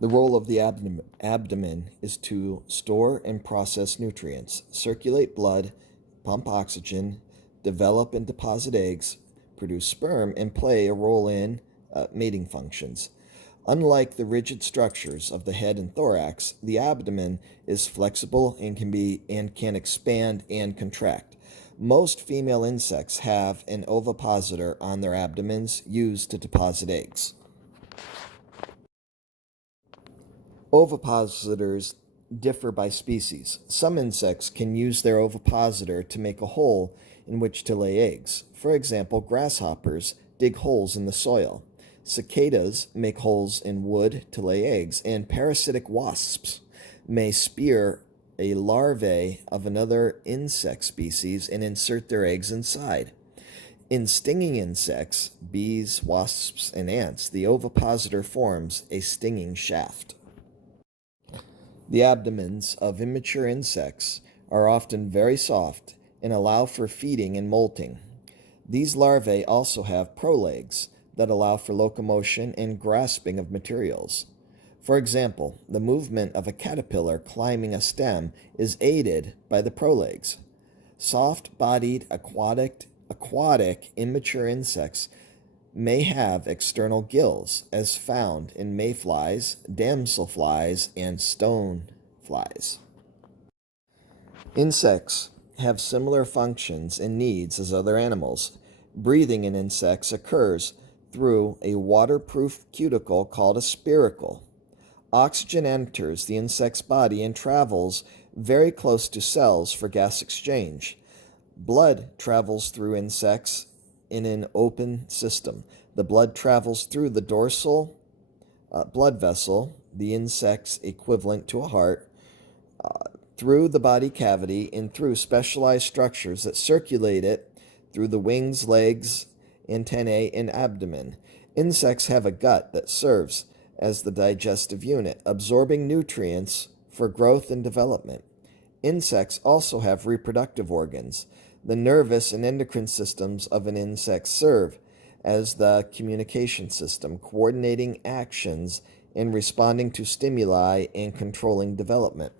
The role of the abdomen is to store and process nutrients, circulate blood, pump oxygen, develop and deposit eggs, produce sperm, and play a role in mating functions. Unlike the rigid structures of the head and thorax, the abdomen is flexible and can expand and contract. Most female insects have an ovipositor on their abdomens used to deposit eggs. Ovipositors differ by species. Some insects can use their ovipositor to make a hole in which to lay eggs. For example, grasshoppers dig holes in the soil. Cicadas make holes in wood to lay eggs, and parasitic wasps may spear a larvae of another insect species and insert their eggs inside. In stinging insects, bees, wasps, and ants, the ovipositor forms a stinging shaft. The abdomens of immature insects are often very soft and allow for feeding and molting. These larvae also have prolegs that allow for locomotion and grasping of materials. For example, the movement of a caterpillar climbing a stem is aided by the prolegs. Soft-bodied aquatic immature insects may have external gills, as found in mayflies, damselflies, and stoneflies. Insects have similar functions and needs as other animals. Breathing in insects occurs through a waterproof cuticle called a spiracle. Oxygen enters the insect's body and travels very close to cells for gas exchange. Blood travels through insects in an open system. The blood travels through the dorsal blood vessel, the insect's equivalent to a heart, through the body cavity, and through specialized structures that circulate it through the wings, legs, antennae, and abdomen. Insects have a gut that serves as the digestive unit, absorbing nutrients for growth and development. Insects also have reproductive organs. The nervous and endocrine systems of an insect serve as the communication system, coordinating actions and responding to stimuli and controlling development.